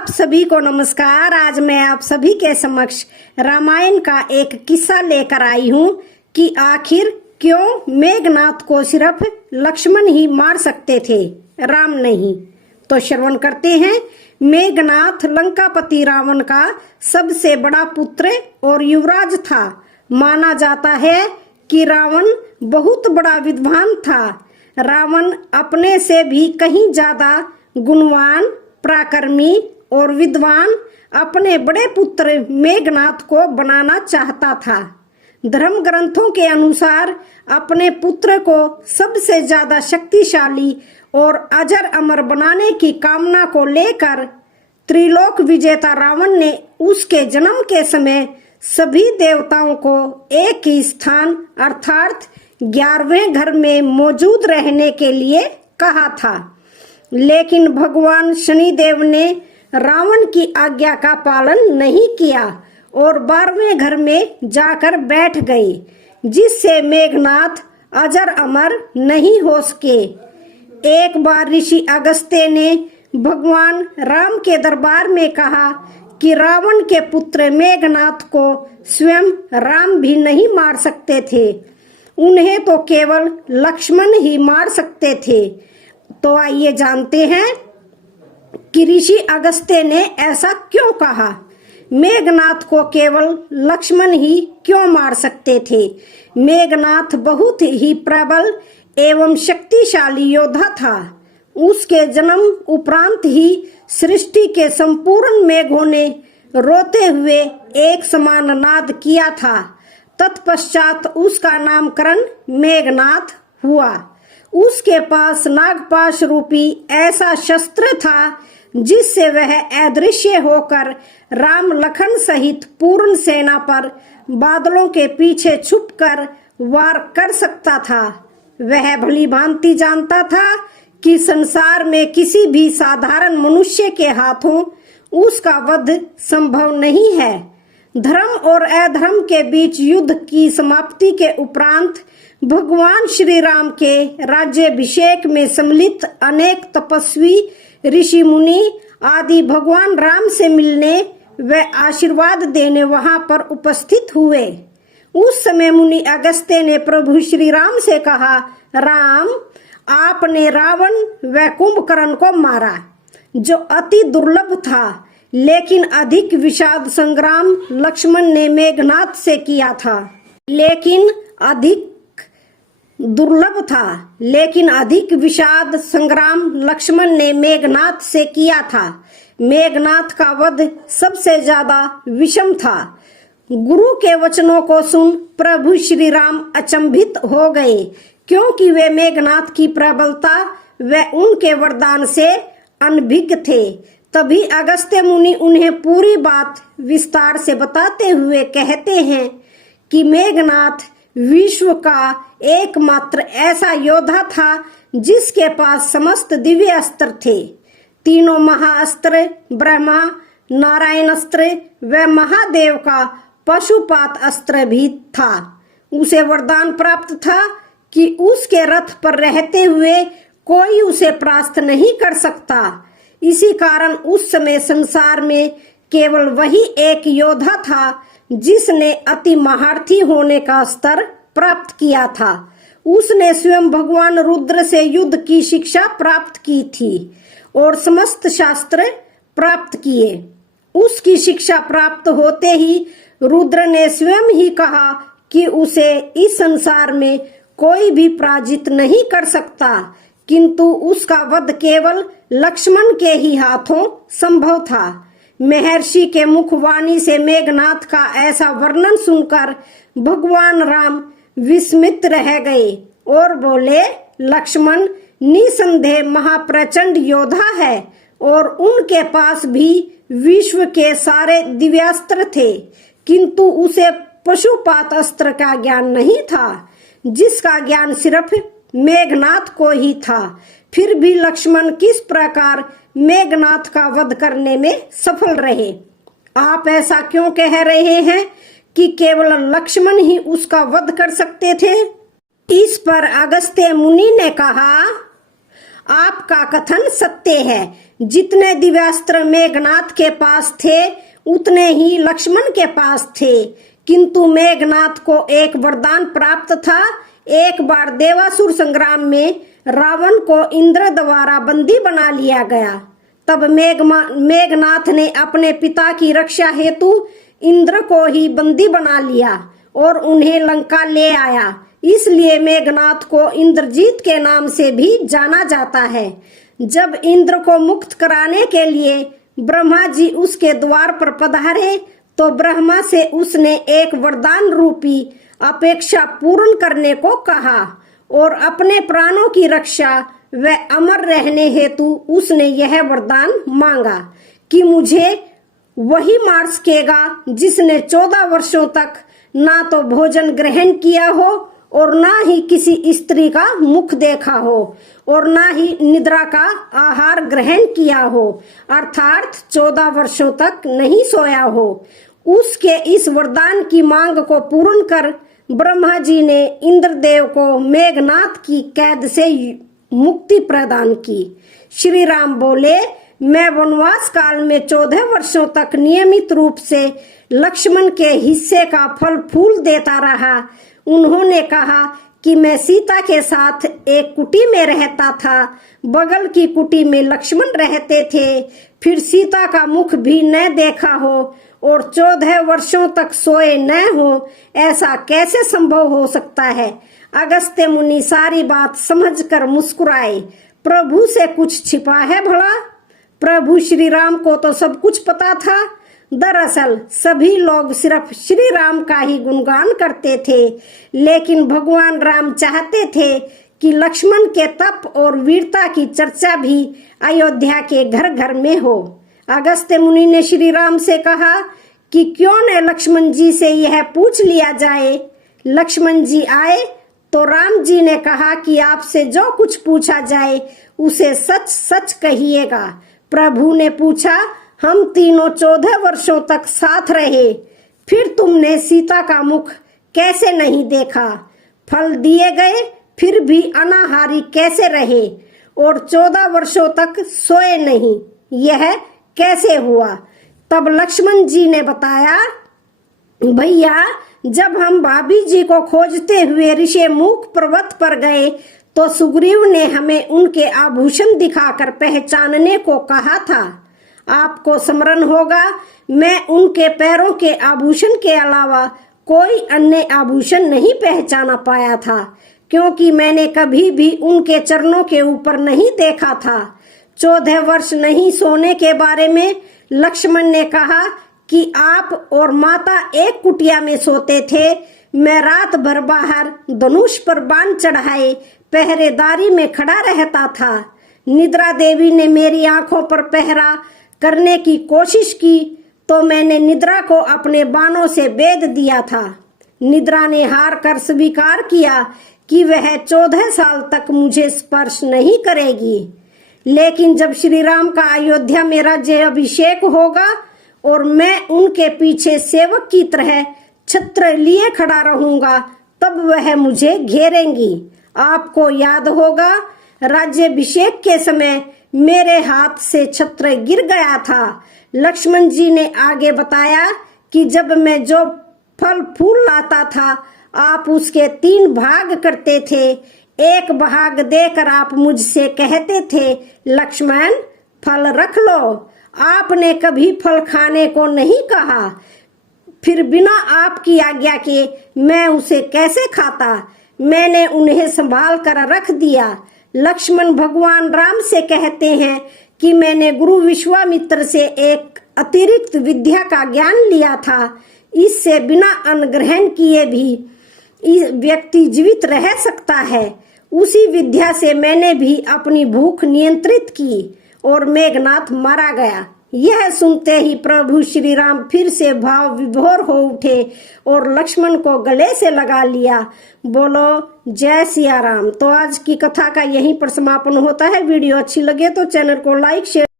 आप सभी को नमस्कार। आज मैं आप सभी के समक्ष रामायण का एक किस्सा लेकर आई हूँ कि आखिर क्यों मेघनाथ को सिर्फ लक्ष्मण ही मार सकते थे, राम नहीं। तो श्रवण करते हैं। मेघनाथ लंकापति रावण का सबसे बड़ा पुत्र और युवराज था। माना जाता है कि रावण बहुत बड़ा विद्वान था। रावण अपने से भी कहीं ज्यादा गुणवान, पराक्रमी और विद्वान अपने बड़े पुत्र मेघनाथ को बनाना चाहता था। धर्म ग्रंथों के अनुसार अपने पुत्र को सबसे ज्यादा शक्तिशाली और अजर अमर बनाने की कामना को लेकर त्रिलोक विजेता रावण ने उसके जन्म के समय सभी देवताओं को एक ही स्थान अर्थात 11वें घर में मौजूद रहने के लिए कहा था। लेकिन भगवान शनिदेव ने रावण की आज्ञा का पालन नहीं किया और 12वें घर में जाकर बैठ गए, जिससे मेघनाथ अजर अमर नहीं हो सके। एक बार ऋषि अगस्त्य ने भगवान राम के दरबार में कहा कि रावण के पुत्र मेघनाथ को स्वयं राम भी नहीं मार सकते थे, उन्हें तो केवल लक्ष्मण ही मार सकते थे। तो आइए जानते हैं कि ऋषि अगस्त्य ने ऐसा क्यों कहा। मेघनाथ को केवल लक्ष्मण ही क्यों मार सकते थे। मेघनाथ बहुत ही प्रबल एवं शक्तिशाली योद्धा था। उसके जन्म उपरांत ही सृष्टि के संपूर्ण मेघों ने रोते हुए एक समान नाद किया था। तत्पश्चात उसका नामकरण मेघनाथ हुआ। उसके पास नागपाश रूपी ऐसा शस्त्र था जिससे वह अदृश्य होकर राम लखन सहित पूर्ण सेना पर बादलों के पीछे छुपकर वार कर सकता था। वह भली भांति जानता था कि संसार में किसी भी साधारण मनुष्य के हाथों उसका वध संभव नहीं है। धर्म और अधर्म के बीच युद्ध की समाप्ति के उपरांत भगवान श्री राम के राज्याभिषेक में सम्मिलित अनेक तपस्वी ऋषि मुनि आदि भगवान राम से मिलने व आशीर्वाद देने वहां पर उपस्थित हुए। उस समय मुनि अगस्त्य ने प्रभु श्री राम से कहा, राम, आपने रावण व कुंभकर्ण को मारा, जो अति दुर्लभ था, लेकिन अधिक विषाद संग्राम लक्ष्मण ने मेघनाथ से किया था। लेकिन अधिक विषाद संग्राम लक्ष्मण ने मेघनाथ से किया था। मेघनाथ का वध सबसे ज्यादा विषम था। गुरु के वचनों को सुन प्रभु श्री राम अचंभित हो गए, क्योंकि वे मेघनाथ की प्रबलता व उनके वरदान से अनभिज्ञ थे। तभी अगस्त्य मुनि उन्हें पूरी बात विस्तार से बताते हुए कहते हैं कि मेघनाथ विश्व का एकमात्र ऐसा योद्धा था जिसके पास समस्त दिव्य अस्त्र थे। तीनों महाअस्त्र, ब्रह्मा, नारायण अस्त्र व महादेव का पशुपात अस्त्र भी था। उसे वरदान प्राप्त था कि उसके रथ पर रहते हुए कोई उसे परास्त नहीं कर सकता। इसी कारण उस समय संसार में केवल वही एक योद्धा था जिसने अति महारथी होने का स्तर प्राप्त किया था। उसने स्वयं भगवान रुद्र से युद्ध की शिक्षा प्राप्त की थी और समस्त शास्त्र प्राप्त किए। उसकी शिक्षा प्राप्त होते ही रुद्र ने स्वयं ही कहा कि उसे इस संसार में कोई भी पराजित नहीं कर सकता, किंतु उसका वध केवल लक्ष्मण के ही हाथों संभव था। महर्षि के मुखवाणी से मेघनाथ का ऐसा वर्णन सुनकर भगवान राम विस्मित रह गए और बोले, लक्ष्मण निसंदेह महाप्रचंड योद्धा है और उनके पास भी विश्व के सारे दिव्यास्त्र थे, किंतु उसे पशुपात अस्त्र का ज्ञान नहीं था, जिसका ज्ञान सिर्फ मेघनाथ को ही था। फिर भी लक्ष्मण किस प्रकार मेघनाथ का वध करने में सफल रहे। आप ऐसा क्यों कह रहे हैं कि केवल लक्ष्मण ही उसका वध कर सकते थे। इस पर अगस्त्य मुनि ने कहा, आपका कथन सत्य है। जितने दिव्यास्त्र मेघनाथ के पास थे उतने ही लक्ष्मण के पास थे, किंतु मेघनाथ को एक वरदान प्राप्त था। एक बार देवासुर संग्राम में रावण को इंद्र द्वारा बंदी बना लिया गया। तब मेघनाथ ने अपने पिता की रक्षा हेतु इंद्र को ही बंदी बना लिया और उन्हें लंका ले आया। इसलिए मेघनाथ को इंद्रजीत के नाम से भी जाना जाता है। जब इंद्र को मुक्त कराने के लिए ब्रह्मा जी उसके द्वार पर पधारे तो ब्रह्मा से उसने एक वरदान रूपी अपेक्षा पूर्ण करने को कहा और अपने प्राणों की रक्षा व अमर रहने हेतु उसने यह वरदान मांगा कि मुझे वही मार सकेगा जिसने 14 वर्षों तक ना तो भोजन ग्रहण किया हो और ना ही किसी स्त्री का मुख देखा हो और ना ही निद्रा का आहार ग्रहण किया हो, अर्थात 14 वर्षों तक नहीं सोया हो। उसके इस वरदान की मांग को पूर्ण कर ब्रह्मा जी ने इंद्रदेव को मेघनाथ की कैद से मुक्ति प्रदान की। श्री राम बोले, मैं वनवास काल में 14 वर्षों तक नियमित रूप से लक्ष्मण के हिस्से का फल फूल देता रहा। उन्होंने कहा कि मैं सीता के साथ एक कुटी में रहता था। बगल की कुटी में लक्ष्मण रहते थे। फिर सीता का मुख भी न देखा हो और 14 वर्षों तक सोए न हो, ऐसा कैसे संभव हो सकता है? अगस्त्य मुनि सारी बात समझकर मुस्कुराए। प्रभु से कुछ छिपा है भला? प्रभु श्री राम को तो सब कुछ पता था। दरअसल सभी लोग सिर्फ श्री राम का ही गुणगान करते थे, लेकिन भगवान राम चाहते थे कि लक्ष्मण के तप और वीरता की चर्चा भी अयोध्या के घर घर में हो। अगस्त्य मुनि ने श्री राम से कहा कि क्यों न लक्ष्मण जी से यह पूछ लिया जाए। लक्ष्मण जी आए तो राम जी ने कहा कि आपसे जो कुछ पूछा जाए उसे सच सच कहिएगा। प्रभु ने पूछा, हम तीनों 14 वर्षों तक साथ रहे, फिर तुमने सीता का मुख कैसे नहीं देखा? फल दिए गए फिर भी अनाहारी कैसे रहे और 14 वर्षों तक सोए नहीं? यह कैसे हुआ? तब लक्ष्मण जी ने बताया, भैया, जब हम भाभी जी को खोजते हुए ऋषिमुख पर्वत पर गए तो सुग्रीव ने हमें उनके आभूषण दिखाकर पहचानने को कहा था। आपको स्मरण होगा, मैं उनके पैरों के आभूषण के अलावा कोई अन्य आभूषण नहीं पहचाना पाया था, क्योंकि मैंने कभी भी उनके चरणों के ऊपर नहीं देखा था। 14 वर्ष नहीं सोने के बारे में लक्ष्मण ने कहा कि आप और माता एक कुटिया में सोते थे। मैं रात भर बाहर धनुष पर बाण चढ़ाए पहरेदारी में खड़ा रहता था। निद्रा देवी ने मेरी आंखों पर पहरा करने की कोशिश की तो मैंने निद्रा को अपने बाणों से बेध दिया था। निद्रा ने हार कर स्वीकार किया कि वह 14 साल तक मुझे स्पर्श नहीं करेगी। लेकिन जब श्री राम का अयोध्या में राज्य अभिषेक होगा और मैं उनके पीछे सेवक की तरह छत्र लिए खड़ा रहूंगा, तब वह मुझे घेरेंगी। आपको याद होगा, राज्याभिषेक के समय मेरे हाथ से छत्र गिर गया था। लक्ष्मण जी ने आगे बताया कि जब मैं जो फल फूल लाता था, आप उसके 3 भाग करते थे। एक भाग देकर आप मुझसे कहते थे, लक्ष्मण फल रख लो। आपने कभी फल खाने को नहीं कहा। फिर बिना आपकी आज्ञा के मैं उसे कैसे खाता? मैंने उन्हें संभाल कर रख दिया। लक्ष्मण भगवान राम से कहते हैं कि मैंने गुरु विश्वामित्र से एक अतिरिक्त विद्या का ज्ञान लिया था। इससे बिना अन्न ग्रहण किए भी व्यक्ति जीवित रह सकता है। उसी विद्या से मैंने भी अपनी भूख नियंत्रित की और मेघनाथ मारा गया। यह सुनते ही प्रभु श्री राम फिर से भाव विभोर हो उठे और लक्ष्मण को गले से लगा लिया। बोलो जय सिया राम। तो आज की कथा का यहीं पर समापन होता है। वीडियो अच्छी लगे तो चैनल को लाइक शेयर